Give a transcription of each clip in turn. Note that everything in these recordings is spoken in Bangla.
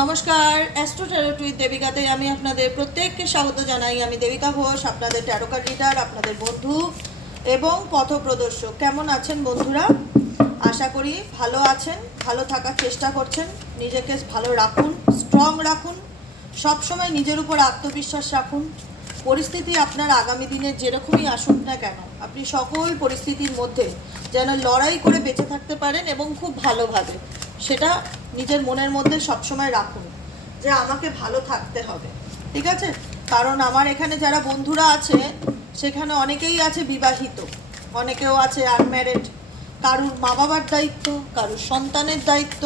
নমস্কার অ্যাস্ট্রো ট্যারোট উইথ দেবিকাতে আমি আপনাদের প্রত্যেককে স্বাগত জানাই। আমি দেবিকা ঘোষ, আপনাদের ট্যারোকার রিডার আপনাদের বন্ধু এবং পথপ্রদর্শক কেমন আছেন বন্ধুরা? আশা করি ভালো আছেন, ভালো থাকার চেষ্টা করছেন। নিজেকে ভালো রাখুন স্ট্রং রাখুন, সবসময় নিজের উপর আত্মবিশ্বাস রাখুন। পরিস্থিতি আপনার আগামী দিনে যেরকমই আসুক না কেন, আপনি সকল পরিস্থিতির মধ্যে যেন লড়াই করে বেঁচে থাকতে পারেন এবং খুব ভালোভাবে। সেটা নিজের মনের মধ্যে সবসময় রাখুন যে আমাকে ভালো থাকতে হবে, ঠিক আছে? কারণ আমার এখানে যারা বন্ধুরা আছে, সেখানে অনেকেই আছে বিবাহিত, অনেকেও আছে আনম্যারেড কারুর মা বাবার দায়িত্ব, কারুর সন্তানের দায়িত্ব।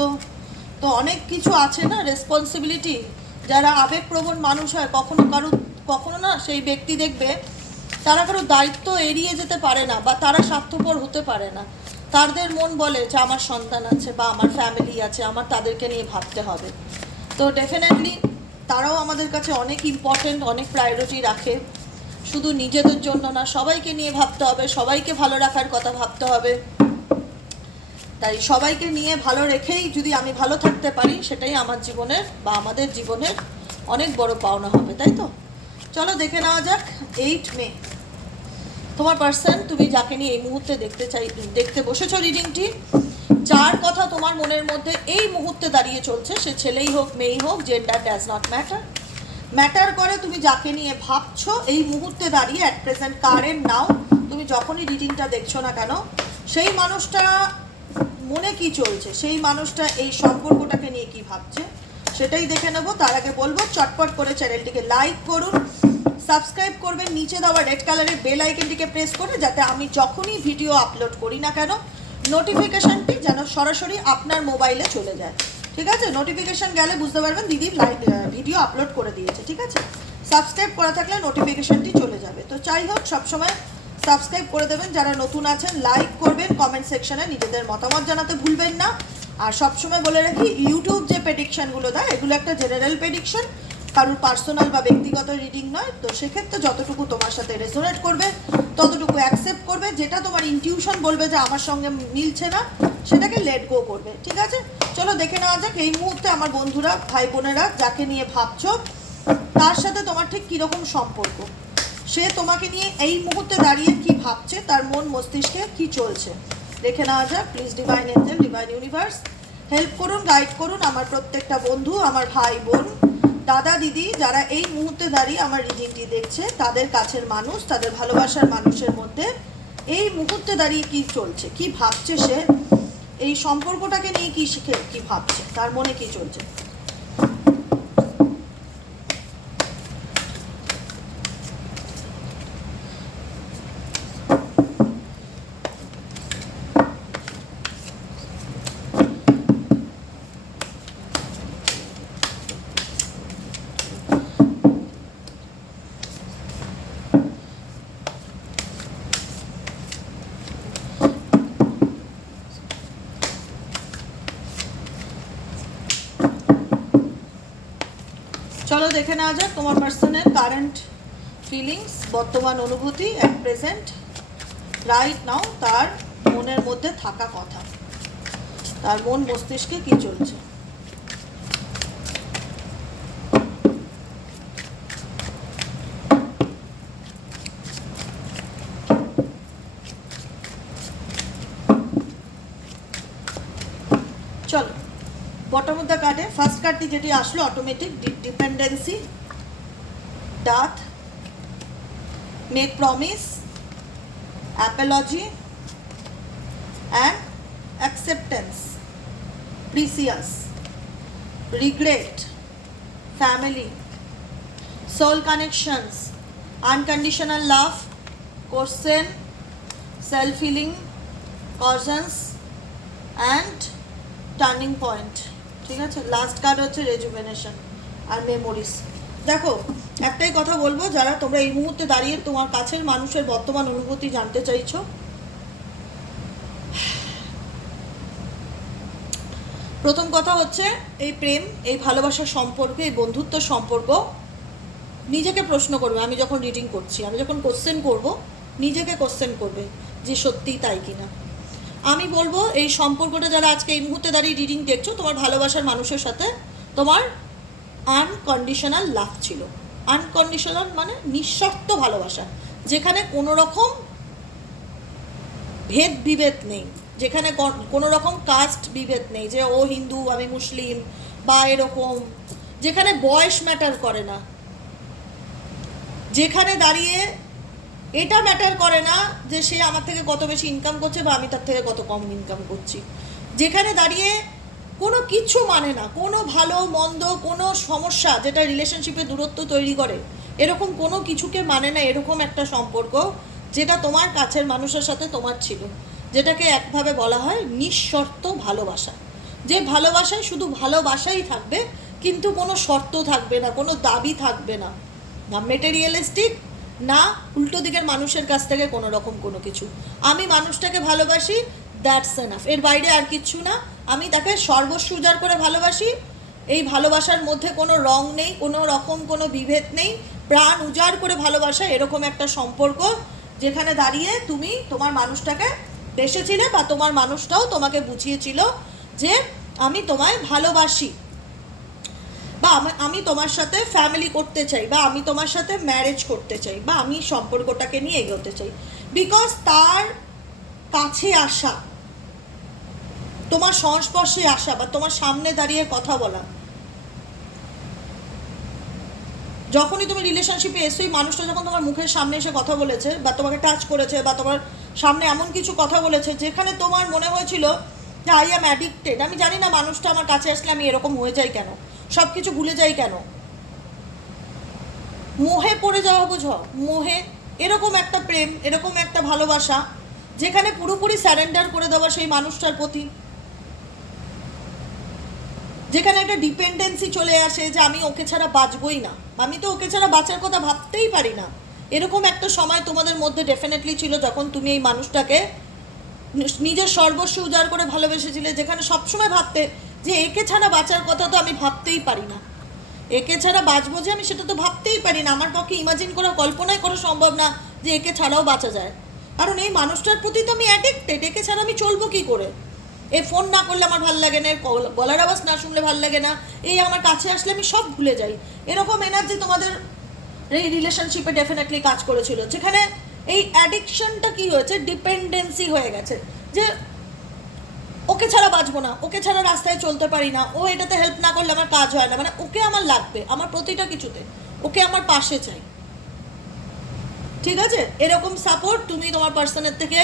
তো অনেক কিছু আছে না রেসপন্সিবিলিটি যারা আবেগপ্রবণ মানুষ হয়, কখনো কারুর, কখনো না সেই ব্যক্তি দেখবে, তারা কারও দায়িত্ব এড়িয়ে যেতে পারে না বা তারা স্বার্থপর হতে পারে না। তাদের মন বলে যে আমার সন্তান আছে বা আমার ফ্যামিলি আছে, আমার তাদেরকে নিয়ে ভাবতে হবে। তো ডেফিনেটলি তারাও আমাদের কাছে অনেক ইম্পর্টেন্ট অনেক প্রায়োরিটি রাখে। শুধু নিজেদের জন্য না, সবাইকে নিয়ে ভাবতে হবে, সবাইকে ভালো রাখার কথা ভাবতে হবে। তাই সবাইকে নিয়ে ভালো রেখেই যদি আমি ভালো থাকতে পারি, সেটাই আমার জীবনের বা আমাদের জীবনের অনেক বড় পাওনা হবে, তাই তো? চলো দেখে নেওয়া যাক এইট মে তোমার পার্সন তুমি যাকে নিয়ে এই মুহূর্তে দেখতে চাই, দেখতে বসেছো রিডিংটি যার কথা তোমার মনের মধ্যে এই মুহূর্তে দাঁড়িয়ে চলছে, সে ছেলেই হোক, মেয়েই হোক gender does not matter matter করে তুমি যাকে নিয়ে ভাবছ, এই মুহূর্তে দাঁড়িয়ে অ্যাট প্রেজেন্ট কারেন্ট নাও, তুমি যখনই রিডিংটা দেখছ না কেন, সেই মানুষটা মনে কি চলছে, সেই মানুষটা এই সম্পর্কটাকে নিয়ে কি ভাবছে, সেটাই দেখে নেব। তার আগে বলব, চটপট করে চ্যানেলটিকে লাইক করুন সাবস্ক্রাইব করবেন, নিচে দেওয়া রেড কালারের বেল আইকনটিকে প্রেস করে যাতে আমি যখনই ভিডিও আপলোড করি না কেন নোটিফিকেশনটি যেন সরাসরি আপনার মোবাইলে চলে যায়। ঠিক আছে? নোটিফিকেশন গেলে বুঝতে পারবেন দিদি লাইভ ভিডিও আপলোড করে দিয়েছে, ঠিক আছে? সাবস্ক্রাইব করা থাকলে নোটিফিকেশনটি চলে যাবে। তো যাই হোক, সবসময় সাবস্ক্রাইব করে দেবেন। যারা নতুন আছেন লাইক করবেন কমেন্ট সেকশনে নিজেদের মতামত জানাতে ভুলবেন না। আর সবসময় বলে রাখি ইউটিউব যে প্রেডিকশনগুলো দেয়, এগুলো একটা জেনারেল প্রেডিকশন কারোর পার্সোনাল বা ব্যক্তিগত রিডিং নয়, তো সেক্ষেত্রে যতটুকু তোমার সাথে রেজোনেট করবে, ততটুকু অ্যাকসেপ্ট করবে, যেটা তোমার ইনটিউশন বলবে যে আমার সঙ্গে মিলছে না, সেটাকে লেট গো করবে, ঠিক আছে? চলো দেখে নেওয়া যাক, এই মুহূর্তে আমার বন্ধুরা, ভাই বোনেরা, যাকে নিয়ে ভাবছ, তার সাথে তোমার ঠিক কীরকম সম্পর্ক? সে তোমাকে নিয়ে এই মুহূর্তে দাঁড়িয়ে কি ভাবছে, তার মন মস্তিষ্কে কি চলছে? দেখে নেওয়া যাক please divine angel divine universe help করুন গাইড করুন, আমার প্রত্যেকটা বন্ধু, আমার ভাই বোন দাদা দিদি যারা এই মুহূর্তে দাঁড়িয়ে আমার রিডিংটি দেখছে, তাদের কাছের মানুষ, তাদের ভালোবাসার মানুষের মধ্যে এই মুহূর্তে দাঁড়িয়ে কি চলছে, কি ভাবছে সে, এই সম্পর্কটাকে নিয়ে কি শিখে, কি ভাবছে, তার মনে কি চলছে চলো দেখে নেওয়া যাক, তোমার পার্সনের কারেন্ট ফিলিংস বর্তমান অনুভূতি অ্যাট প্রেজেন্ট রাইট নাও তার মনের মধ্যে থাকা কথা। তার মন মস্তিষ্কে কি চলছে চলো বটম অফ দ্য কার্ডে ফার্স্ট কার্ডটি যেটি আসলো automatic dependency death make promise apology and acceptance precious regret family soul connections unconditional love question self healing cousins and turning point ঠিক আছে? লাস্ট কার্ড হচ্ছে রেজুভেনেশন আর মেমোরিজ দেখো, একটাই কথা বলব, যারা তোমরা এই মুহূর্তে দাঁড়িয়ে তোমার কাছের মানুষের বর্তমান অনুভূতি জানতে চাইছো, প্রথম কথা হচ্ছে এই প্রেম, এই ভালোবাসার সম্পর্ক, এই বন্ধুত্ব সম্পর্ক নিজেকে প্রশ্ন করবে। আমি যখন রিডিং করছি, আমি যখন কোশ্চেন করব, নিজেকে কোশ্চেন করবে যে সত্যিই তাই কিনা। আমি বলব, এই সম্পর্কটা যারা আজকে এই মুহূর্তে দাঁড়িয়ে রিডিং দেখছ, তোমার ভালোবাসার মানুষের সাথে তোমার আনকন্ডিশনাল লাভ ছিল। আনকন্ডিশনাল মানে নিঃশর্ত ভালোবাসা, যেখানে কোনো রকম ভেদ বিভেদ নেই, যেখানে কোনো রকম কাস্ট বিভেদ নেই, যে ও হিন্দু, আমি মুসলিম বা এরকম, যেখানে বয়স ম্যাটার করে না। যেখানে দাঁড়িয়ে এটা ম্যাটার করে না যে সে আমার থেকে কত বেশি ইনকাম করছে বা আমি তার থেকে কত কম ইনকাম করছি। যেখানে দাঁড়িয়ে কোনো কিছু মানে না, কোনো ভালো, মন্দ, কোনো সমস্যা যেটা রিলেশনশিপে দূরত্ব তৈরি করে, এরকম কোনো কিছুকে মানে না এরকম একটা সম্পর্ক যেটা তোমার কাছের মানুষের সাথে তোমার ছিল, যেটাকে একভাবে বলা হয় নিঃশর্ত ভালোবাসা। যে ভালোবাসায় শুধু ভালোবাসাই থাকবে, কিন্তু কোনো শর্ত থাকবে না, কোনো দাবি থাকবে না। না মেটেরিয়ালিস্টিক না, উল্টো দিকের মানুষের কাছ থেকে কোনো রকম কোনো কিছু। আমি মানুষটাকে ভালোবাসি দ্যাটস এনাফ এর বাইরে আর কিচ্ছু না। আমি তাকে সর্বস্ব উজাড় করে ভালোবাসি। এই ভালোবাসার মধ্যে কোনো রং নেই, কোনো রকম কোনো বিভেদ নেই। প্রাণ উজাড় করে ভালোবাসা এরকম একটা সম্পর্ক যেখানে দাঁড়িয়ে তুমি তোমার মানুষটাকে বেসেছিলে বা তোমার মানুষটাও তোমাকে বুঝিয়েছিল যে আমি তোমায় ভালোবাসি। বা আমি- তোমার সাথে ফ্যামিলি করতে চাই, বা আমি তোমার সাথে ম্যারেজ করতে চাই, বা আমি সম্পর্কটাকে নিয়ে এগোতে চাই। বিকজ তার কাছে আসা, তোমার সংস্পর্শে আসা, বা তোমার সামনে দাঁড়িয়ে কথা বলা, যখনই তুমি রিলেশনশিপে এসো মানুষটা যখন তোমার মুখের সামনে এসে কথা বলেছে, বা তোমাকে টাচ করেছে, বা তোমার সামনে এমন কিছু কথা বলেছে, যেখানে তোমার মনে হয়েছিল যে আই অ্যাম অ্যাডিক্টেড আমি জানি না মানুষটা আমার কাছে আসলে আমি এরকম হয়ে যাই কেন। সব কিছু ভুলে যাই কেন? মোহে পড়ে যাওয়া বুঝো? মোহে এরকম একটা প্রেম, এরকম একটা ভালোবাসা, যেখানে পুরোপুরি স্যারেন্ডার করে দেওয়া সেই মানুষটার প্রতি। যেখানে একটা ডিপেন্ডেন্সি চলে আসে যে আমি ওকে ছাড়া বাঁচবই না। আমি তো ওকে ছাড়া বাঁচার কথা ভাবতেই পারি না। এরকম একটা সময় তোমাদের মধ্যে ডেফিনেটলি ছিল যখন তুমি এই মানুষটাকে নিজের সর্বস্ব উজাড় করে ভালোবেসেছিলে, যেখানে সবসময় ভাবতে যে একে ছাড়া বাঁচার কথা তো আমি ভাবতেই পারি না। একে ছাড়া বাঁচবো যে আমি সেটা তো ভাবতেই পারি না। আমার পক্ষে ইমাজিন করা কল্পনাই করা সম্ভব না যে একে ছাড়াও বাঁচা যায়। কারণ এই মানুষটার প্রতি তো আমি অ্যাডিক্টেড একে ছাড়া আমি চলবো কি করে? এ ফোন না করলে আমার ভালো লাগে না, এর গল- গলার আওয়াজ না শুনলে ভালো লাগে না, এই আমার কাছে আসলে আমি সব ভুলে যাই। এরকম এনার্জি তোমাদের এই রিলেশনশিপে ডেফিনেটলি কাজ করেছিল। যেখানে এই অ্যাডিকশনটা কি হয়েছে? ডিপেন্ডেন্সি হয়ে গেছে। যে ওকে ছাড়া বাঁচবো না, ওকে ছাড়া রাস্তায় চলতে পারি না, ও এটাতে হেল্প না করলে আমার কাজ হয় না মানে ওকে আমার লাগবে, আমার প্রতিটা কিছুতে, ওকে আমার পাশে চাই। ঠিক আছে? এরকম সাপোর্ট তুমি তোমার পার্সনের থেকে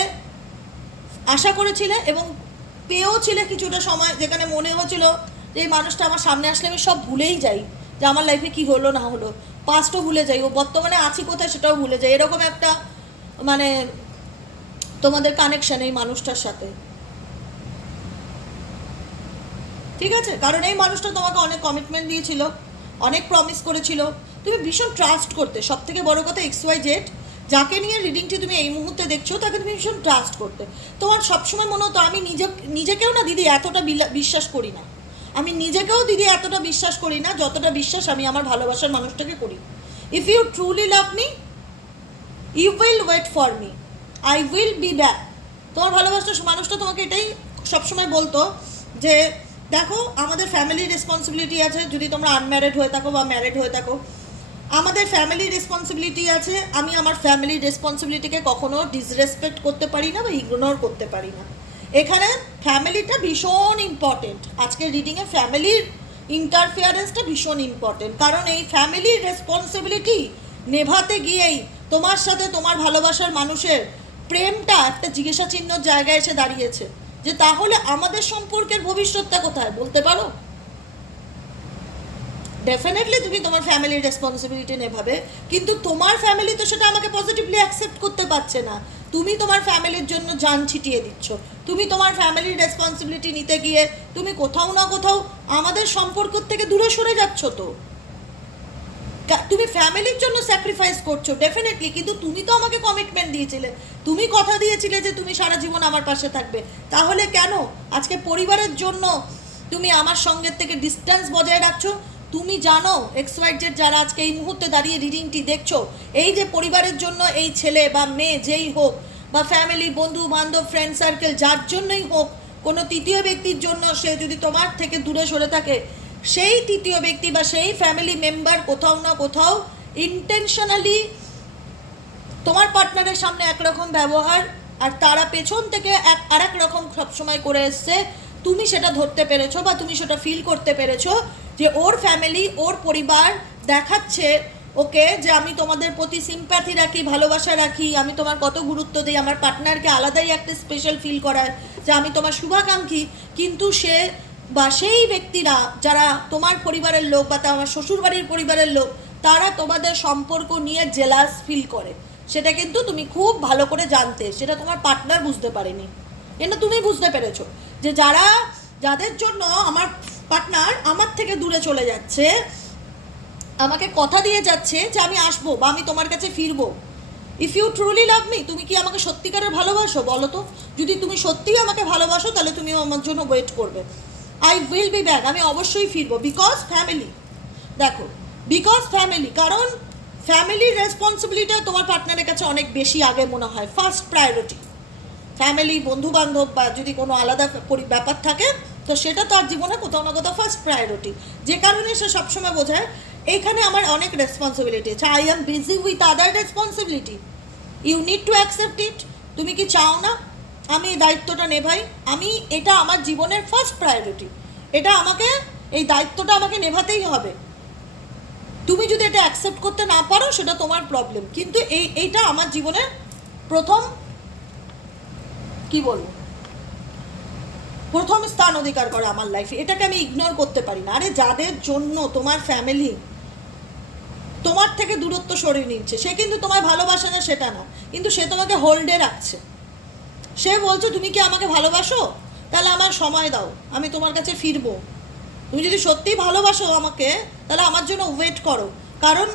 আশা করেছিলে এবং পেয়েও ছিলে কিছুটা সময়, যেখানে মনে হচ্ছিল যে এই মানুষটা আমার সামনে আসলে আমি সব ভুলেই যাই, যে আমার লাইফে কি হলো, না হলো পাস্টও ভুলে যাই, ও বর্তমানে আছি কোথায় সেটাও ভুলে যাই, এরকম একটা মানে তোমাদের কানেকশন এই মানুষটার সাথে। ঠিক আছে? কারণ এই মানুষটা তোমাকে অনেক কমিটমেন্ট দিয়েছিল, অনেক প্রমিস করেছিল। তুমি ভীষণ ট্রাস্ট করতে। সব থেকে বড় কথা এক্স ওয়াই জেড যাকে নিয়ে রিডিংটি তুমি এই মুহূর্তে দেখছ, তাকে তুমি ভীষণ ট্রাস্ট করতে। তোমার সবসময় মনে হতো, আমি নিজে, নিজেকেও না দিদি এতটা বিশ্বাস করি না। আমি নিজেকেও দিদি এতটা বিশ্বাস করি না, যতটা বিশ্বাস আমি আমার ভালোবাসার মানুষটাকে করি। If you truly love me you will wait for me I will be back তোমার ভালোবাসার মানুষটা তোমাকে এটাই সবসময় বলতো যে দেখো, আমাদের ফ্যামিলি রেসপন্সিবিলিটি আছে। যদি তোমরা আনম্যারিড হয়ে থাকো বা ম্যারিড হয়ে থাকো, আমাদের ফ্যামিলি রেসপন্সিবিলিটি আছে। আমি আমার ফ্যামিলি রেসপন্সিবিলিটিকে কখনো ডিসরেসপেক্ট করতে পারি না বা ইগনোর করতে পারি না। এখানে ফ্যামিলিটা ভীষণ ইম্পর্টেন্ট আজকের রিডিংয়ে ফ্যামিলির ইন্টারফিয়ারেন্সটা ভীষণ ইম্পর্টেন্ট কারণ এই ফ্যামিলির রেসপন্সিবিলিটি নেভাতে গিয়েই তোমার সাথে তোমার ভালোবাসার মানুষের প্রেমটা একটা জিজ্ঞাসা চিহ্ন জায়গায় এসে দাঁড়িয়েছে। যে তাহলে আমাদের সম্পর্কের ভবিষ্যৎটা কোথায়, বলতে পারো? ডেফিনেটলি তুমি তোমার ফ্যামিলির রেসপন্সিবিলিটি নেভাবে, কিন্তু তোমার ফ্যামিলি তো সেটা আমাকে পজিটিভলি অ্যাকসেপ্ট করতে পারছে না। তুমি তোমার ফ্যামিলির জন্য যান ছিটিয়ে দিচ্ছ। তুমি তোমার ফ্যামিলির রেসপন্সিবিলিটি নিতে গিয়ে তুমি কোথাও না কোথাও আমাদের সম্পর্ক থেকে দূরে সরে যাচ্ছ তো। তুমি ফ্যামিলির জন্য স্যাক্রিফাইস করছ ডেফিনেটলি কিন্তু তুমি তো আমাকে কমিটমেন্ট দিয়েছিলে। তুমি কথা দিয়েছিলে যে তুমি সারা জীবন আমার পাশে থাকবে। তাহলে কেন? আজকে পরিবারের জন্য তুমি আমার সঙ্গে থেকে ডিস্টেন্স বজায় রাখছো। তুমি জানো এক্স ওয়াইড জেড যারা আজকে এই মুহূর্তে দাঁড়িয়ে রিডিংটি দেখছ, এই যে পরিবারের জন্য এই ছেলে বা মেয়ে যেই হোক, বা ফ্যামিলি বন্ধু, বান্ধব ফ্রেন্ড সার্কেল যার জন্যই হোক, কোনো তৃতীয় ব্যক্তির জন্য সে যদি তোমার থেকে দূরে সরে থাকে সেই তৃতীয় ব্যক্তি বা সেই ফ্যামিলি মেম্বার কোথাও না কোথাও ইন্টেনশনালি তোমার পার্টনারের সামনে একরকম ব্যবহার আর তারা পেছন থেকে এক আর এক রকম সবসময় করে এসছে, তুমি সেটা ধরতে পেরেছ বা তুমি সেটা ফিল করতে পেরেছ যে ওর ফ্যামিলি ওর পরিবার দেখাচ্ছে ওকে যে আমি তোমাদের প্রতি সিম্প্যাথি রাখি, ভালোবাসা রাখি, আমি তোমার কত গুরুত্ব দিই, আমার পার্টনারকে আলাদাই একটা স্পেশাল ফিল করার যে আমি তোমার শুভাকাঙ্ক্ষী। কিন্তু সে বা সেই ব্যক্তিরা যারা তোমার পরিবারের লোক বা তোমার শ্বশুরবাড়ির পরিবারের লোক, তারা তোমাদের সম্পর্ক নিয়ে জেলাস ফিল করে। সেটা কিন্তু তুমি খুব ভালো করে জানতে, সেটা তোমার পার্টনার বুঝতে পারেনি। এটা তুমি বুঝতে পেরেছ যে যারা, যাদের জন্য আমার পার্টনার আমার থেকে দূরে চলে যাচ্ছে, আমাকে কথা দিয়ে যাচ্ছে যে আমি আসব বা আমি তোমার কাছে ফিরবো। If you truly love me তুমি কি আমাকে সত্যিকারের ভালোবাসো বলো তো? যদি তুমি সত্যিই আমাকে ভালোবাসো, তাহলে তুমি আমার জন্য ওয়েট করবে। আই উইল বি ব্যাক আমি অবশ্যই ফিরবো। বিকজ ফ্যামিলি দেখো বিকজ ফ্যামিলি কারণ ফ্যামিলির রেসপন্সিবিলিটি তোমার পার্টনারের কাছে অনেক বেশি আগে মনে হয়। ফার্স্ট প্রায়োরিটি ফ্যামিলি বন্ধু বান্ধব বা যদি কোনো আলাদা পরি- ব্যাপার থাকে, তো সেটা তার জীবনে কোথাও না কোথাও ফার্স্ট প্রায়োরিটি যে কারণে সে সবসময় বোঝায়, এখানে আমার অনেক রেসপন্সিবিলিটি আছে। I am busy with other responsibility you need to accept it তুমি কি চাও না? আমি এই দায়িত্বটা নেভাই। আমি এটা আমার জীবনের ফার্স্ট প্রায়োরিটি এটা আমাকে, এই দায়িত্বটা আমাকে নেভাতেই হবে। তুমি যদি এটা অ্যাকসেপ্ট করতে না পারো, সেটা তোমার প্রবলেম কিন্তু এই, এইটা আমার জীবনের প্রথম, কি বলব? প্রথম স্থান অধিকার করে আমার লাইফে এটাকে আমি ইগনোর করতে পারি না। আরে যাদের জন্য তোমার ফ্যামিলি তোমার থেকে দূরত্ব সরিয়ে নিচ্ছে, সে কিন্তু তোমায় ভালোবাসে না, সেটা না। কিন্তু সে তোমাকে হোল্ডে রাখছে। সে বলছে, তুমি কি আমাকে ভালোবাসো? তাহলে আমার সময় দাও, আমি তোমার কাছে ফিরবো। তুমি যদি সত্যিই ভালোবাসো আমাকে, তাহলে আমার জন্য ওয়েট করো। কারণ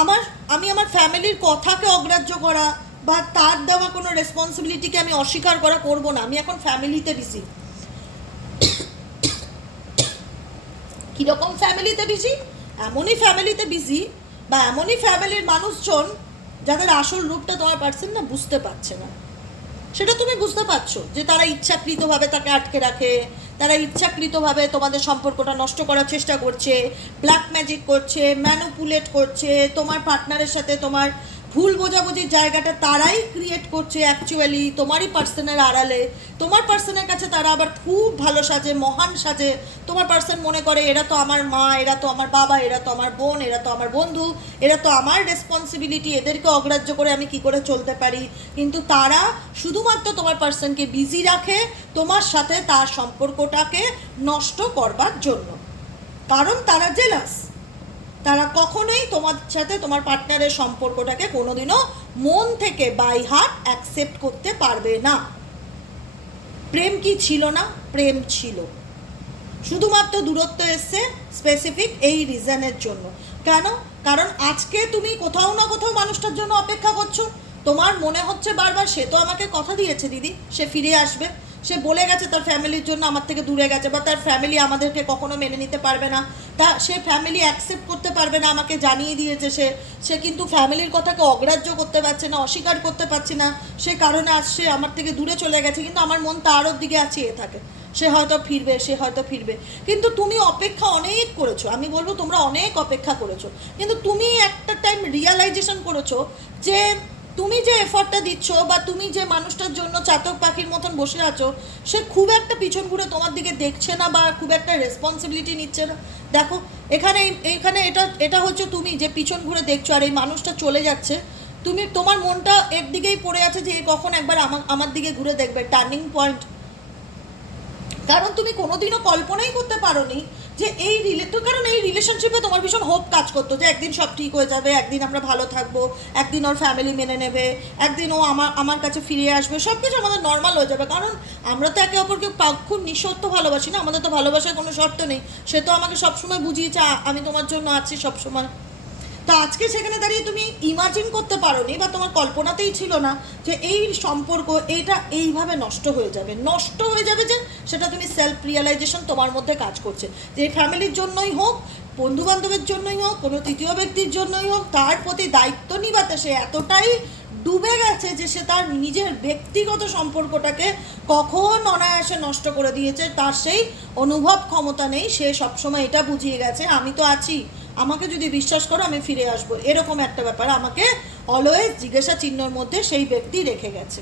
আমার, আমি আমার ফ্যামিলির কথাকে অগ্রাহ্য করা বা তার দেওয়া কোনো রেসপন্সিবিলিটিকে আমি অস্বীকার করা করব না। আমি এখন ফ্যামিলিতে বিজি কীরকম ফ্যামিলিতে বিজি এমনই ফ্যামিলিতে বিজি বা এমনই ফ্যামিলির মানুষজন যাদের আসল রূপটা তোমার পারছেন না, বুঝতে পারছে না। সেটা তুমি বুঝতে পারছ যে তারা ইচ্ছাকৃতভাবে তাকে আটকে রাখে, তারা ইচ্ছাকৃতভাবে তোমাদের সম্পর্কটা নষ্ট করার চেষ্টা করছে ব্ল্যাক ম্যাজিক করছে ম্যানুপুলেট করছে, তোমার পার্টনারের সাথে তোমার ভুল বোঝাবুঝির জায়গাটা তারাই ক্রিয়েট করছে অ্যাকচুয়ালি তোমারই পার্সনের আড়ালে। তোমার পার্সনের কাছে তারা আবার খুব ভালো সাজে, মহান সাজে। তোমার পার্সন মনে করে, এরা তো আমার মা, এরা তো আমার বাবা, এরা তো আমার বোন, এরা তো আমার বন্ধু, এরা তো আমার রেসপন্সিবিলিটি এদেরকে অগ্রাহ্য করে আমি কি করে চলতে পারি? কিন্তু তারা শুধুমাত্র তোমার পার্সনকে বিজি রাখে, তোমার সাথে তার সম্পর্কটাকে নষ্ট করবার জন্য। কারণ তারা জেলাস তারা কখনোই তোমার সাথে তোমার পার্টনারের সম্পর্কটাকে কোনোদিনও মন থেকে বাই হার্ট অ্যাকসেপ্ট করতে পারবে না। প্রেম কি ছিল না? প্রেম ছিল। শুধুমাত্র দূরত্ব এসছে স্পেসিফিক এই রিজনের জন্য। কেন? কারণ আজকে তুমি কোথাও না কোথাও মানুষটার জন্য অপেক্ষা করছ। তোমার মনে হচ্ছে বারবার, সে তো আমাকে কথা দিয়েছে, দিদি। সে ফিরে আসবে। সে বলে গেছে তার ফ্যামিলির জন্য আমার থেকে দূরে গেছে, বা তার ফ্যামিলি আমাদেরকে কখনো মেনে নিতে পারবে না। তা সে ফ্যামিলি অ্যাকসেপ্ট করতে পারবে না, আমাকে জানিয়ে দিয়েছে সে। সে কিন্তু ফ্যামিলির কথাকে অগ্রাহ্য করতে পারছে না, অস্বীকার করতে পারছে না। সে কারণে আজ সে আমার থেকে দূরে চলে গেছে, কিন্তু আমার মন তারও দিকে আছিয়ে থাকে। সে হয়তো ফিরবে, সে হয়তো ফিরবে। কিন্তু তুমি অপেক্ষা অনেক করেছ, আমি বলব তোমরা অনেক অপেক্ষা করেছ। কিন্তু তুমি একটা টাইম রিয়ালাইজেশন করেছ যে তুমি যে এফর্টটা দিচ্ছ বা তুমি যে মানুষটার জন্য চাতক পাখির মতন বসে আছো, সে খুব একটা পিছন ঘুরে তোমার দিকে দেখছে না বা খুব একটা রেসপন্সিবিলিটি নিচ্ছে না। দেখো, এখানে এখানে এটা এটা হচ্ছে তুমি যে পিছন ঘুরে দেখছ আর এই মানুষটা চলে যাচ্ছে, তুমি, তোমার মনটা এর দিকেই পড়ে আছে যে কখন একবার আমার আমার দিকে ঘুরে দেখবে টার্নিং পয়েন্ট কারণ তুমি কোনোদিনও কল্পনাই করতে পারোনি যে এই রিলে তো কারণ এই রিলেশনশিপে তোমার ভীষণ হোপ কাজ করতো যে একদিন সব ঠিক হয়ে যাবে, একদিন আমরা ভালো থাকব, একদিন ওর ফ্যামিলি মেনে নেবে, একদিন ও আমার আমার কাছে ফিরে আসবে সব কিছু আমাদের নর্মাল হয়ে যাবে। কারণ আমরা তো একে অপরকে খুব নিঃশর্ত ভালোবাসি না, আমাদের তো ভালোবাসার কোনো শর্ত নেই। সে তো আমাকে সবসময় বুঝিয়েছে আমি তোমার জন্য আছি সবসময়। তো আজকে সেখানে দাঁড়িয়ে তুমি ইমাজিন করতে পারো নি বা তোমার কল্পনাতেই ছিল না যে এই সম্পর্ক এইটা এইভাবে নষ্ট হয়ে যাবে। নষ্ট হয়ে যাবে যে সেটা তুমি সেলফ রিয়েলাইজেশন তোমার মধ্যে কাজ করছে। যে ফ্যামিলির জন্যই হোক বন্ধু বান্ধবের জন্যই হোক, কোনো তৃতীয় ব্যক্তির জন্যই হোক, তার প্রতি দায়িত্ব নিবাতে সে এতটাই ডুবে গেছে যে সে তার নিজের ব্যক্তিগত সম্পর্কটাকে কখন অনায়াসে নষ্ট করে দিয়েছে, তার সেই অনুভব ক্ষমতা নেই, সে সবসময় এটা বুঝিয়ে গেছে, আমি তো আছি। আমাকে যদি বিশ্বাস করো, আমি ফিরে আসব। এরকম একটা ব্যাপার আমাকে অলওয়েজ জিজ্ঞাসা চিহ্নর মধ্যে সেই ব্যক্তি রেখে গেছে।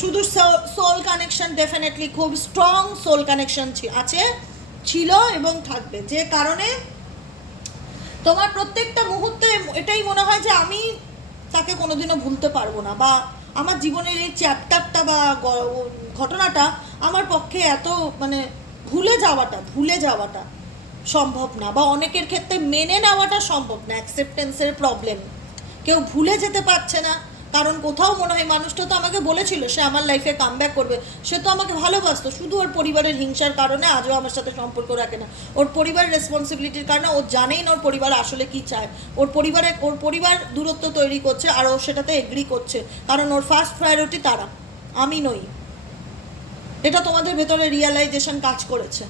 শুধু সোল কানেকশন ডেফিনেটলি খুব স্ট্রং সোল কানেকশন আছে, ছিল এবং থাকবে। যে কারণে তোমার প্রত্যেকটা মুহূর্তে এটাই মনে হয় যে আমি তাকে কোনোদিনও ভুলতে পারব না বা আমার জীবনের এই চ্যাপ্টারটা বা ঘটনাটা আমার পক্ষে এত মানে ভুলে যাওয়াটা ভুলে যাওয়াটা সম্ভব না বা অনেকের ক্ষেত্রে মেনে নেওয়াটা সম্ভব না অ্যাকসেপ্টেন্সের প্রবলেম কেউ ভুলে যেতে পারছে না, কারণ কোথাও মনে হয় মানুষটা তো আমাকে বলেছিল, সে আমার লাইফে কাম করবে। সে তো আমাকে ভালোবাসতো, শুধু ওর পরিবারের হিংসার কারণে আজও আমার সাথে সম্পর্ক রাখে না। ওর পরিবারের রেসপন্সিবিলিটির কারণে ও জানেই না ওর পরিবার আসলে কি চায়। ওর পরিবারে, ওর পরিবার দূরত্ব তৈরি করছে আর ও সেটাতে এগ্রি করছে, কারণ ওর ফার্স্ট প্রায়োরিটি তারা, আমি নই। এটা তোমাদের ভেতরে রিয়ালাইজেশন কাজ করেছে।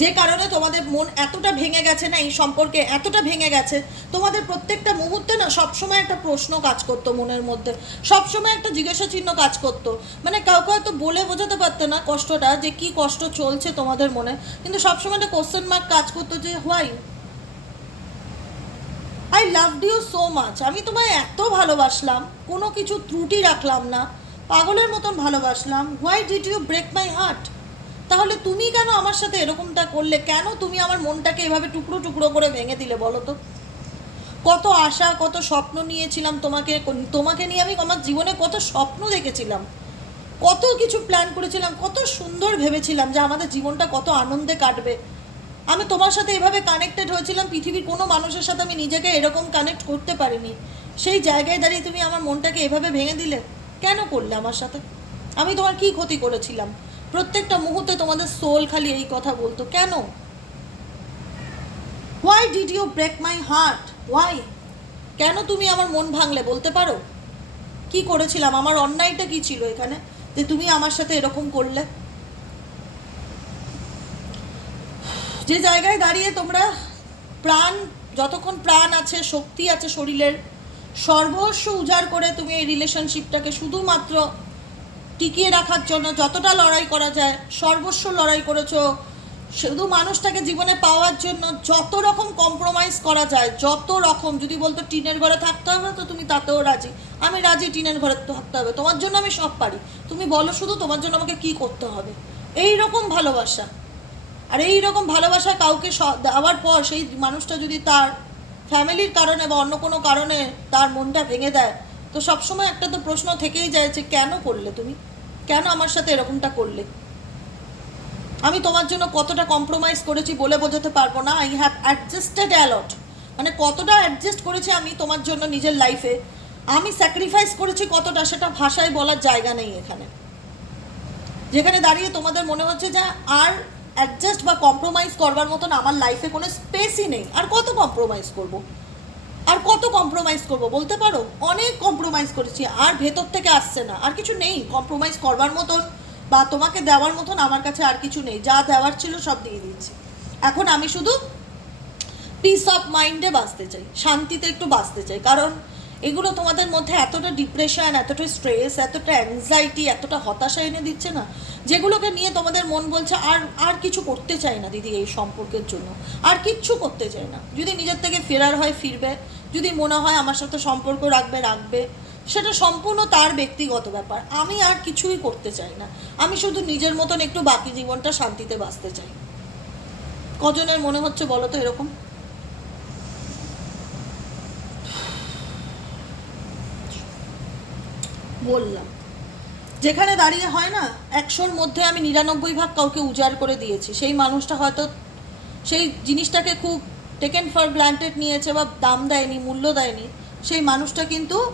যে কারণে তোমাদের মন এতটা ভেঙে গেছে না, এই সম্পর্কে এতটা ভেঙে গেছে, তোমাদের প্রত্যেকটা মুহূর্তে না সবসময় একটা প্রশ্ন কাজ করতো মনের মধ্যে, সবসময় একটা জিজ্ঞাসা চিহ্ন কাজ করতো। মানে কাউকে হয়তো বলে বোঝাতে পারতো না কষ্টটা যে কি কষ্ট চলছে তোমাদের মনে, কিন্তু সবসময় একটা কোশ্চেন মার্ক কাজ করতো যে why I love you so much আমি তোমায় এত ভালোবাসলাম, কোনো কিছু ত্রুটি রাখলাম না, পাগলের মতন ভালোবাসলাম। Why did you break my heart তাহলে তুমি কেন আমার সাথে এরকমটা করলে? কেন তুমি আমার মনটাকে এভাবে টুকরো টুকরো করে ভেঙে দিলে বলো তো? কত আশা, কত স্বপ্ন নিয়েছিলাম তোমাকে তোমাকে নিয়ে আমি আমার জীবনে কত স্বপ্ন দেখেছিলাম। কত কিছু প্ল্যান করেছিলাম, কত সুন্দর ভেবেছিলাম যে আমাদের জীবনটা কত আনন্দে কাটবে। আমি তোমার সাথে এভাবে কানেক্টেড হয়েছিলাম, পৃথিবীর কোনো মানুষের সাথে আমি নিজেকে এরকম কানেক্ট করতে পারিনি। সেই জায়গায় দাঁড়িয়ে তুমি আমার মনটাকে এভাবে ভেঙে দিলে? কেন করলে আমার সাথে? আমি তোমার কি ক্ষতি করেছিলাম? প্রত্যেকটা মুহূর্তে তোমাদের সোল খালি এই কথা বলতো। কেন? Why did you break my heart why কেন তুমি আমার মন ভাঙলে বলতে পারো? কি করেছিলাম? আমার অন্যায়টা কি ছিল এখানে? যে তুমি আমার সাথে এরকম করলে? যে জায়গায় দাঁড়িয়ে তোমরা প্রাণ, যতক্ষণ প্রাণ আছে, শক্তি আছে শরীরের, সর্বস্ব উজাড় করে তুমি এই রিলেশনশিপটাকে শুধুমাত্র টিকিয়ে রাখার জন্য যতটা লড়াই করা যায়, সর্বস্ব লড়াই করেছ, শুধু মানুষটাকে জীবনে পাওয়ার জন্য যত রকম কম্প্রোমাইজ করা যায়, যত রকম, যদি বলতো টিনের ঘরে থাকতে হবে, তো তুমি তাতেও রাজি। আমি রাজি টিনের ঘরে থাকতে হবে, তোমার জন্য আমি সব পারি। তুমি বলো শুধু তোমার জন্য আমাকে কি করতে হবে। এই রকম ভালোবাসা। আর এই রকম ভালোবাসা কাউকে দেওয়ার পর সেই মানুষটা যদি তার ফ্যামিলির কারণে বা অন্য কোনো কারণে তার মনটা ভেঙে দেয়, তো সবসময় একটা তো প্রশ্ন থেকেই যায় যে কেন করলে তুমি? কেন আমার সাথে এরকমটা করলে? আমি তোমার জন্য কতটা কম্প্রোমাইজ করেছি বলে বোঝাতে পারব না। আই হ্যাভ অ্যাডজাস্টেড অ্যালট মানে কতটা অ্যাডজাস্ট করেছি আমি তোমার জন্য নিজের লাইফে আমি স্যাক্রিফাইস করেছি কতটা সেটা ভাষায় বলার জায়গা নেই এখানে। যেখানে দাঁড়িয়ে তোমাদের মনে হচ্ছে যে আর অ্যাডজাস্ট বা কম্প্রোমাইজ করবার মতন আমার লাইফে কোনো স্পেসই নেই। আর কত কম্প্রোমাইজ করব। আর কত কম্প্রোমাইজ করব বলতে পারো? অনেক কম্প্রোমাইজ করেছি, আর ভেতর থেকে আসছে না, আর কিছু নেই। কম্প্রোমাইজ করবার মতন বা তোমাকে দেওয়ার মতন আমার কাছে আর কিছু নেই। যা দেওয়ার ছিল সব দিয়ে দিয়েছি। এখন আমি শুধু পিস অফ মাইন্ডে বাঁচতে চাই, শান্তিতে একটু বাঁচতে চাই। কারণ এগুলো তোমাদের মধ্যে এতটা ডিপ্রেশন এতটা স্ট্রেস এতটা অ্যাংজাইটি এতটা হতাশা এনে দিচ্ছে না? যেগুলোকে নিয়ে তোমাদের মন বলছে, আর আর কিছু করতে চাই না দিদি এই সম্পর্কের জন্য। আর কিচ্ছু করতে চাই না। যদি নিজের থেকে ফেরার হয়, ফিরবে। যদি মনে হয় আমার সাথে সম্পর্ক রাখবে রাখবে। সেটা সম্পূর্ণ তার ব্যক্তিগত ব্যাপার। আমি আর কিছুই করতে চাই না। আমি শুধু নিজের মতন একটু বাকি জীবনটা শান্তিতে বাঁচতে চাই। কজনের মনে হচ্ছে বলো তো এরকম? বললাম। যেখানে দাঁড়িয়ে হয় না, একশোর মধ্যে আমি নিরানব্বই ভাগ কাউকে উজাড় করে দিয়েছি। সেই মানুষটা হয়তো সেই জিনিসটাকে খুব টেকেন ফর গ্রান্টেড নিয়েছে বা দাম দেয়নি, মূল্য দেয়নি, সেই মানুষটা কিন্তু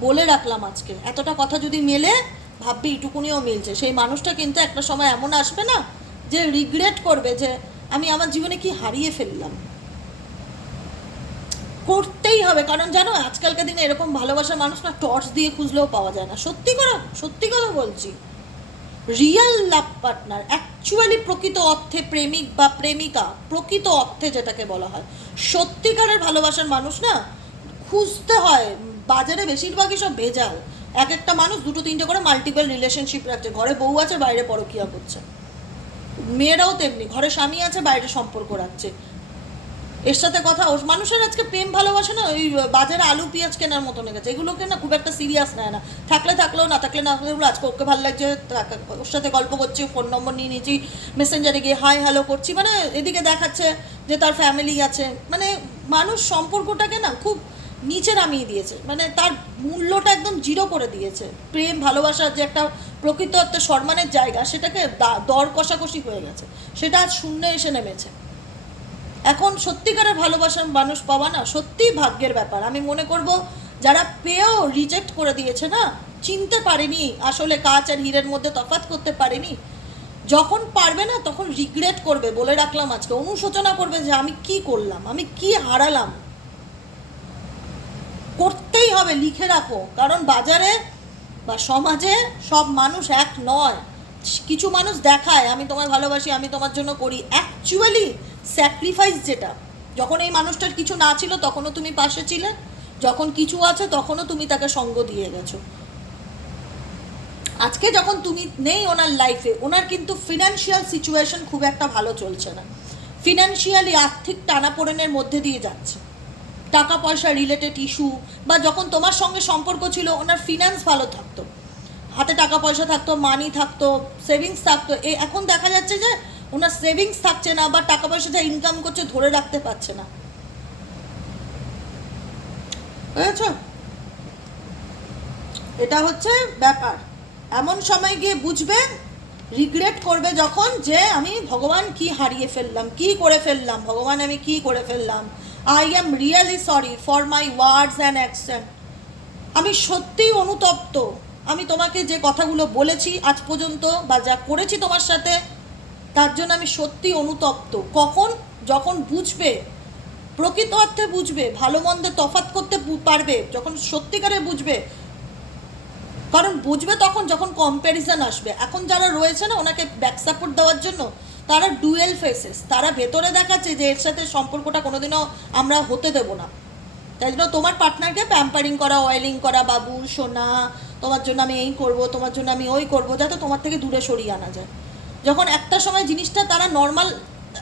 বলে রাখলাম আজকে। এতটা কথা যদি মেলে, ভাববি এইটুকুনিও মিলছে। সেই মানুষটা কিন্তু একটা সময় এমন আসবে না যে রিগ্রেট করবে যে আমি আমার জীবনে কি হারিয়ে ফেললাম। করতেই হবে। কারণ জানো, আজকালকার দিনে এরকম ভালোবাসার মানুষ না টর্চ দিয়ে খুঁজলেও পাওয়া যায় না। সত্যি করে সত্যি কথা বলছি। রিয়েল লাভ পার্টনার অ্যাকচুয়ালি প্রকৃত অর্থে প্রেমিক বা প্রেমিকা, প্রকৃত অর্থে যেটাকে বলা হয়। সত্যিকারের ভালোবাসার মানুষ না, খুঁজতে হয়। বাজারে বেশিরভাগই সব ভেজাল। এক একটা মানুষ দুটো তিনটে করে মাল্টিপল রিলেশনশিপ রাখছে। ঘরে বউ আছে, বাইরে পরকিয়া করছে। মেয়েরাও তেমনি, ঘরে স্বামী আছে, বাইরে সম্পর্ক রাখছে। এর সাথে কথা মানুষের আজকে প্রেম ভালোবাসা না, ওই বাজারে আলু, পেঁয়াজ কেনার মতো হয়ে গেছে। এগুলোকে না খুব একটা সিরিয়াস নেয় না। থাকলে থাকলেও না, থাকলে না থাকলে আজকে ওকে ভালো লাগছে ওর সাথে গল্প করছি ফোন নম্বর নিয়ে নিয়েছি মেসেঞ্জারে গিয়ে হাই হ্যালো করছি মানে এদিকে দেখাচ্ছে যে তার ফ্যামিলি আছে। মানে মানুষ সম্পর্কটাকে না খুব নিচে নামিয়ে দিয়েছে। মানে তার মূল্যটা একদম জিরো করে দিয়েছে। প্রেম, ভালোবাসার যে একটা প্রকৃত অর্থে সম্মানের জায়গা, সেটাকে দর কষাকষি হয়ে গেছে। সেটা আজ শূন্য এসে নেমেছে। এখন সত্যিকারের ভালোবাসার মানুষ পাওয়া না সত্যিই ভাগ্যের ব্যাপার। আমি মনে করব, যারা পেয়েও রিজেক্ট করে দিয়েছে না, চিনতে পারেনি, আসলে কাচ আর হীরের মধ্যে তফাৎ করতে পারেনি, যখন পারবে না তখন রিগ্রেট করবে, বলে রাখলাম আজকে। অনুশোচনা করবে যে আমি কি করলাম, আমি কি হারালাম। করতেই হবে, লিখে রাখো। কারণ বাজারে বা সমাজে সব মানুষ এক নয়। কিছু মানুষ দেখায়, আমি তোমায় ভালোবাসি, আমি তোমার জন্য করি। অ্যাকচুয়ালি স্যাক্রিফাইস যেটা, যখন এই মানুষটার কিছু না ছিল তখনও তুমি পাশে ছিলে, যখন কিছু আছে তখনও তুমি তাকে সঙ্গ দিয়ে গেছো। আজকে যখন তুমি নেই ওনার লাইফে ওনার কিন্তু ফিনান্সিয়াল সিচুয়েশন খুব একটা ভালো চলছে না। ফিনান্সিয়ালি আর্থিক টানাপোড়েনের মধ্যে দিয়ে যাচ্ছে। টাকা পয়সা রিলেটেড ইস্যু বা যখন তোমার সঙ্গে সম্পর্ক ছিল, ওনার ফিনান্স ভালো থাকতো। হাতে টাকা পয়সা থাকতো মানি থাকতো সেভিংস থাকতো, এ এখন দেখা যাচ্ছে যে ওনার সেভিংস থাকছে না বা টাকা পয়সা যা ইনকাম করছে ধরে রাখতে পারছে না। এটা হচ্ছে ব্যাপার। এমন সময় গিয়ে বুঝবে রিগ্রেট করবে যখন যে আমি ভগবান কি হারিয়ে ফেললাম, কি করে ফেললাম, ভগবান আমি কি করে ফেললাম। I am really sorry for my words and action আমি সত্যিই অনুতপ্ত। আমি তোমাকে যে কথাগুলো বলেছি আজ পর্যন্ত বা যা করেছি তোমার সাথে তার জন্য আমি সত্যি অনুতপ্ত। কখন? যখন বুঝবে, প্রকৃত অর্থে বুঝবে, ভালো মন্দে তফাৎ করতে পারবে, যখন সত্যিকারে বুঝবে। কারণ বুঝবে তখন যখন কম্প্যারিজন আসবে। এখন যারা রয়েছে না, ওনাকে ব্যাক সাপোর্ট দেওয়ার জন্য, তারা ডুয়েল ফেসেস তারা ভেতরে দেখাচ্ছে যে এর সাথে সম্পর্কটা কোনোদিনও আমরা হতে দেবো না। তাই জন্য তোমার পার্টনারকে প্যাম্পারিং করা অয়েলিং করা, বাবু, সোনা, তোমার জন্য আমি এই করব, তোমার জন্য আমি ওই করব, যাতে তোমার থেকে দূরে সরিয়ে আনা যায়। যখন একটা সময় জিনিসটা তারা নর্মাল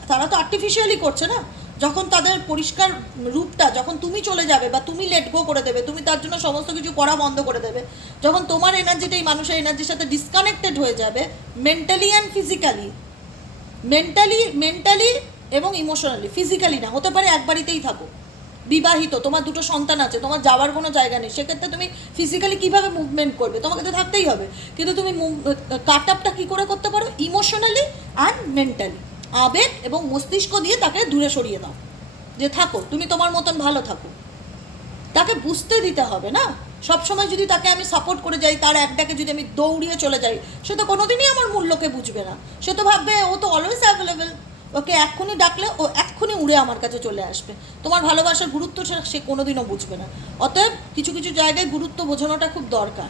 তারা তো আর্টিফিশিয়ালি করছে না? যখন তাদের পরিষ্কার রূপটা, যখন তুমি চলে যাবে বা তুমি লেট গো করে দেবে, তুমি তার জন্য সমস্ত কিছু করা বন্ধ করে দেবে, যখন তোমার এনার্জিটা এই মানুষের এনার্জির সাথে ডিসকানেক্টেড হয়ে যাবে mentally and physically mentally mentally এবং ইমোশনালি ফিজিক্যালি না, হতে পারে এক বাড়িতেই থাকো বিবাহিত, তোমার দুটো সন্তান আছে, তোমার যাওয়ার কোনো জায়গা নেই, সেক্ষেত্রে তুমি ফিজিক্যালি কীভাবে মুভমেন্ট করবে? তোমাকে তো থাকতেই হবে। কিন্তু তুমি কাট আপটা কী করে করতে পারো? ইমোশনালি অ্যান্ড মেন্টালি আবেগ এবং মস্তিষ্ক দিয়ে তাকে দূরে সরিয়ে দাও। যে থাকো, তুমি তোমার মতন ভালো থাকো। তাকে বুঝতে দিতে হবে না? সবসময় যদি তাকে আমি সাপোর্ট করে যাই, তার একটাকে যদি আমি দৌড়িয়ে চলে যাই, সে তো কোনোদিনই আমার মূল্যকে বুঝবে না। সে তো ভাববে, ও তো অলওয়েজ অ্যাভেলেবেল ওকে এক্ষুনি ডাকলে ও এক্ষুনি উড়ে আমার কাছে চলে আসবে। তোমার ভালোবাসার গুরুত্ব সে কোনোদিনও বুঝবে না। অতএব কিছু কিছু জায়গায় গুরুত্ব বোঝানোটা খুব দরকার।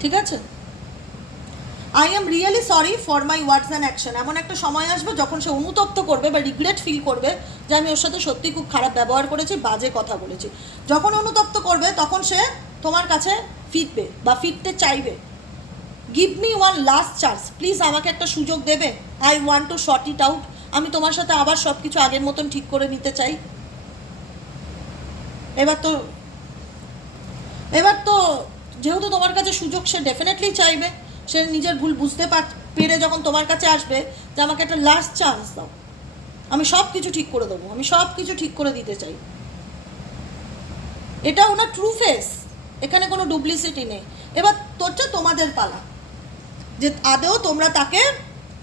ঠিক আছে? I am really sorry for my words and action এমন একটা সময় আসবে যখন সে অনুতপ্ত করবে বা রিগ্রেট ফিল করবে যে আমি ওর সাথে সত্যি খুব খারাপ ব্যবহার করেছি, বাজে কথা বলেছি। যখন অনুতপ্ত করবে তখন সে তোমার কাছে ফিরবে বা ফিরতে চাইবে। Give me one last chance please আমাকে একটা সুযোগ দেবে? I want to sort it out আমি তোমার সাথে আবার সব কিছু আগের মতন ঠিক করে নিতে চাই। এবার তো এবার তো যেহেতু তোমার কাছে সুযোগ, সে ডেফিনেটলি চাইবে। সে নিজের ভুল বুঝতে পার, পেরে যখন তোমার কাছে আসবে যে আমাকে একটা লাস্ট চান্স দাও। আমি সব কিছু ঠিক করে দেবো। আমি সব কিছু ঠিক করে দিতে চাই। এটা ওনার ট্রু ফেস এখানে কোনো ডুপ্লিসিটি নেই। এবার তোরটা তোমাদের পালা। যে আদৌ তোমরা তাকে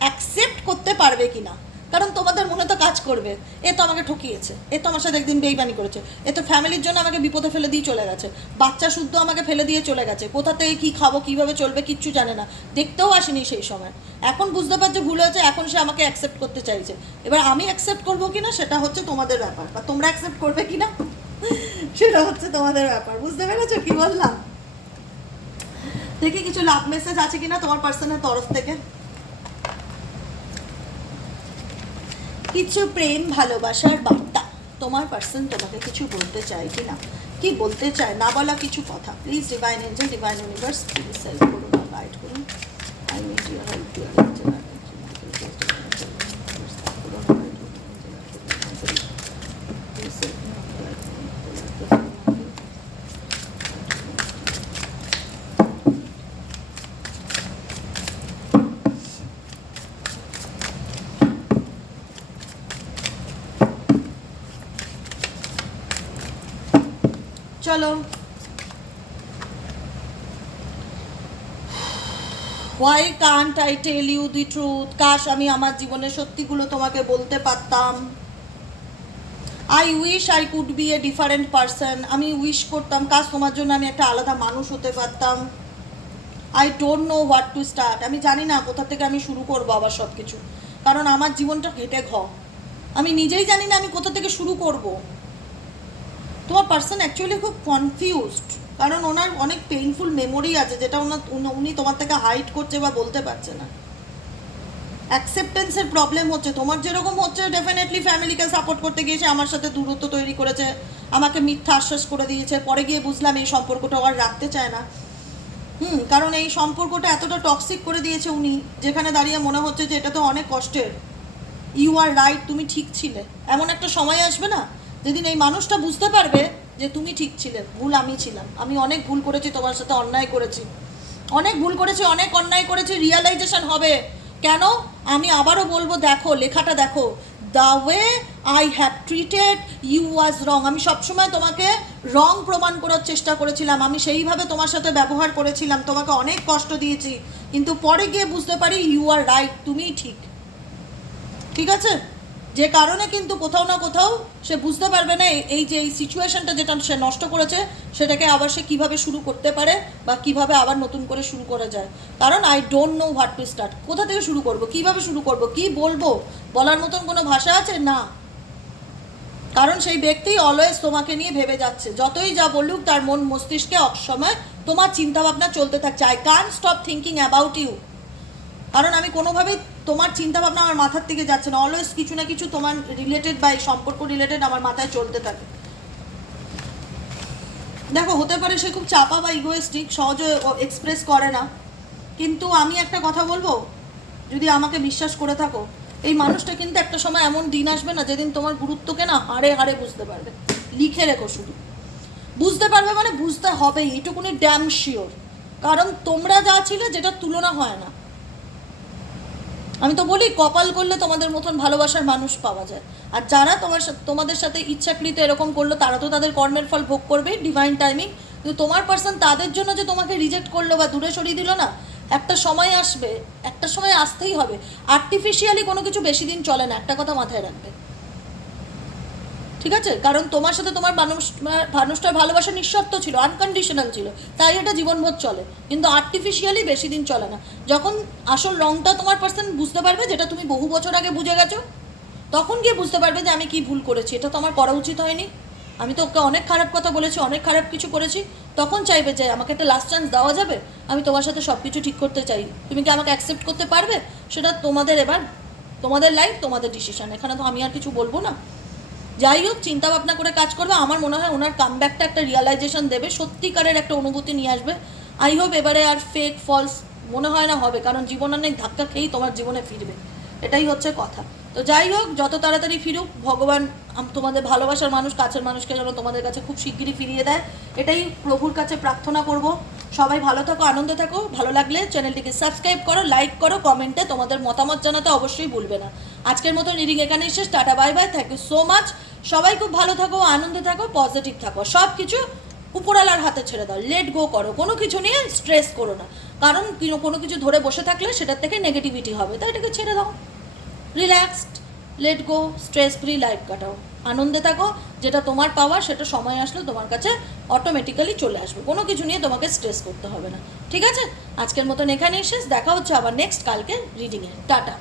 অ্যাকসেপ্ট করতে পারবে কি না কারণ তোমাদের মনে তো কাজ করবে। এ তো আমাকে ঠকিয়েছে। এ তো আমার সাথে একদিন বেইমানি করেছে। এ তো ফ্যামিলির জন্য আমাকে বিপদে ফেলে দিয়ে চলে গেছে। বাচ্চা শুদ্ধ আমাকে ফেলে দিয়ে চলে গেছে। কোথা থেকে কী খাব, কীভাবে চলবে কিচ্ছু জানে না। দেখতেও আসেনি সেই সময়। এখন বুঝতে পারছে ভুল হয়েছে, এখন সে আমাকে অ্যাকসেপ্ট করতে চাইছে। এবার আমি অ্যাকসেপ্ট করব কি না সেটা হচ্ছে তোমাদের ব্যাপার। বা তোমরা অ্যাকসেপ্ট করবে কি না সেটা হচ্ছে তোমাদের ব্যাপার। বুঝতে পেরেছ কি বললাম? দেখি কিছু লাভ মেসেজ আছে কিনা তোমার পার্সনের তরফ থেকে। কিছু প্রেম, ভালোবাসার বার্তা। তোমার পার্সন তোমাকে কিছু বলতে চায় কিনা? কি বলতে চায়? না বলা কিছু কথা। Please divine angel divine universe please help করুন আর গাইড করুন I need your help your angel চলো। Why can't I tell you the truth কাশ, আমি আমার জীবনের সত্যিগুলো তোমাকে বলতে পারতাম। I wish I could be a different person আমি উইশ করতাম কাজ তোমার জন্য আমি একটা আলাদা মানুষ হতে পারতাম। I don't know what to start আমি জানি না কোথা থেকে আমি শুরু করব আবার সব কিছু কারণ আমার জীবনটা ঘেটে ঘ। আমি নিজেই জানি না আমি কোথা থেকে শুরু করব। তোমার পার্সন অ্যাকচুয়ালি খুব কনফিউজড কারণ ওনার অনেক পেইনফুল মেমোরি আছে যেটা ওনার, উনি- উনি তোমার থেকে হাইড করছে বা বলতে পারছে না। অ্যাকসেপ্টেন্সের প্রবলেম হচ্ছে। তোমার যেরকম হচ্ছে ডেফিনেটলি ফ্যামিলিকে সাপোর্ট করতে গিয়েছে আমার সাথে দূরত্ব তৈরি করেছে, আমাকে মিথ্যা আশ্বাস করে দিয়েছে, পরে গিয়ে বুঝলাম এই সম্পর্কটা আর রাখতে চায় না। হুম, কারণ এই সম্পর্কটা এতটা টক্সিক করে দিয়েছে উনি, যেখানে দাঁড়িয়ে মনে হচ্ছে যে এটা তো অনেক কষ্টের। ইউ আর রাইট তুমি ঠিক ছিলে। এমন একটা সময় আসবে না যেদিন এই মানুষটা বুঝতে পারবে যে তুমি ঠিক ছিলে, ভুল আমি ছিলাম। আমি অনেক ভুল করেছি, তোমার সাথে অন্যায় করেছি। অনেক ভুল করেছি, অনেক অন্যায় করেছি রিয়ালাইজেশন হবে। কেন? আমি আবারও বলব, দেখো, লেখাটা দেখো। The way I have treated you was wrong আমি সবসময় তোমাকে রং প্রমাণ করার চেষ্টা করেছিলাম। আমি সেইভাবে তোমার সাথে ব্যবহার করেছিলাম। তোমাকে অনেক কষ্ট দিয়েছি। কিন্তু পরে গিয়ে বুঝতে পারি ইউ আর রাইট তুমিই ঠিক। ঠিক আছে? যে কারণে কিন্তু কোথাও না কোথাও সে বুঝতে পারবে না এই- যে এই সিচুয়েশনটা যেটা সে নষ্ট করেছে, সেটাকে আবার সে কীভাবে শুরু করতে পারে বা কীভাবে আবার নতুন করে শুরু করা যায়। কারণ I don't know what to start কোথা থেকে শুরু করব, কীভাবে শুরু করব, কি বলব? বলার মতন কোনো ভাষা আছে? না। কারণ সেই ব্যক্তি অলওয়েজ তোমাকে নিয়ে ভেবে যাচ্ছে। যতই যা বলুক, তার মন মস্তিষ্কে অসময় তোমার চিন্তাভাবনা চলতে থাকছে। আই কান স্টপ থিঙ্কিং অ্যাবাউট ইউ কারণ আমি কোনোভাবেই তোমার চিন্তা ভাবনা আমার মাথার থেকে যাচ্ছে না। অলওয়েজ কিছু না কিছু তোমার রিলেটেড বা এই সম্পর্ক রিলেটেড আমার মাথায় চলতে থাকে। দেখো, হতে পারে সে খুব চাপা বা ইগোয়েস্টিক সহজে এক্সপ্রেস করে না। কিন্তু আমি একটা কথা বলব? যদি আমাকে বিশ্বাস করে থাকো, এই মানুষটা কিন্তু একটা সময় এমন দিন আসবে না যেদিন তোমার গুরুত্বকে না হাড়ে হাড়ে বুঝতে পারবে। লিখে রেখো শুধু। বুঝতে পারবে মানে বুঝতে হবেই এটুকুনি ড্যাম শিওর কারণ তোমরা যা ছিলে, যেটা তুলনা হয় না। আমি তো বলি, কপাল করলে তোমাদের মতন ভালোবাসার মানুষ পাওয়া যায়। আর যারা তোমার তোমাদের সাথে ইচ্ছাকৃত এরকম করল, তারা তো তাদের কর্মের ফল ভোগ করবে ডিভাইন টাইমিং কিন্তু তোমার পার্সন তাদের জন্য যে তোমাকে রিজেক্ট করল বা দূরে সরিয়ে দিল না, একটা সময় আসবে, একটা সময় আসতেই হবে। আর্টিফিশিয়ালি কোনো কিছু বেশি দিন চলে না, একটা কথা মাথায় রাখবে। ঠিক আছে? কারণ তোমার সাথে তোমার মানুষ মানুষটার ভালোবাসা নিঃশর্ত ছিল আনকন্ডিশনাল ছিল। তাই এটা জীবনভর চলে। কিন্তু আর্টিফিশিয়ালি বেশি দিন চলে না। যখন আসল রংটা তোমার পার্সন বুঝতে পারবে যেটা তুমি বহু বছর আগে বুঝে গেছো, তখন গিয়ে বুঝতে পারবে যে আমি কি ভুল করেছি। এটা তো আমার করা উচিত হয়নি। আমি তো ওকে অনেক খারাপ কথা বলেছি, অনেক খারাপ কিছু করেছি। তখন চাইবে যে আমাকে একটা লাস্ট চান্স দেওয়া যাবে, আমি তোমার সাথে সব কিছু ঠিক করতে চাই। তুমি কি আমাকে অ্যাকসেপ্ট করতে পারবে? সেটা তোমাদের এবার তোমাদের লাইফ তোমাদের ডিসিশন এখানে তো আমি আর কিছু বলব না। যাই হোক চিন্তা ভাবনা করে কাজ করবে। আমার মনে হয় ওনার কামব্যাকটা একটা রিয়ালাইজেশন দেবে, সত্যিকারের একটা অনুভূতি নিয়ে আসবে। আই হোপ এবারে আর ফেক ফলস মনে হয় না হবে, কারণ জীবন অনেক ধাক্কা খেয়েই তোমার জীবনে ফিরবে। এটাই হচ্ছে কথা। তো যাই হোক, যত তাড়াতাড়ি ফিরুক, ভগবান তোমাদের ভালোবাসার মানুষ, কাছের মানুষকে যেন তোমাদের কাছে খুব শিগগিরই ফিরিয়ে দেয়। এটাই প্রভুর কাছে প্রার্থনা করব। সবাই ভালো থাকো, আনন্দে থাকো। ভালো লাগলে চ্যানেলটিকে সাবস্ক্রাইব করো, লাইক করো, কমেন্টে তোমাদের মতামত জানাতে অবশ্যই ভুলবে না। আজকের মতো রিডিং এখানেই শেষ, tata, bye bye thank you so much সবাই খুব ভালো থাকো, আনন্দে থাকো পজিটিভ থাকো। সব কিছু উপরালার হাতে ছেড়ে দাও লেট গো করো। কোনো কিছু নিয়ে স্ট্রেস করো না। কারণ কোনো কিছু ধরে বসে থাকলে সেটার থেকে নেগেটিভিটি হবে, তাই এটাকে ছেড়ে দাও। Relaxed let go stress free life কাটাও। আনন্দে থাকো, যেটা তোমার পাওয়া সেটা সময় আসলে তোমার কাছে অটোমেটিক্যালি চলে আসবে। কোনো কিছু নিয়ে তোমাকে স্ট্রেস করতে হবে না। ঠিক আছে? আজকের মতন এখানেই শেষ। দেখা হচ্ছে আবার নেক্সট কালকে রিডিংয়ে টাটা।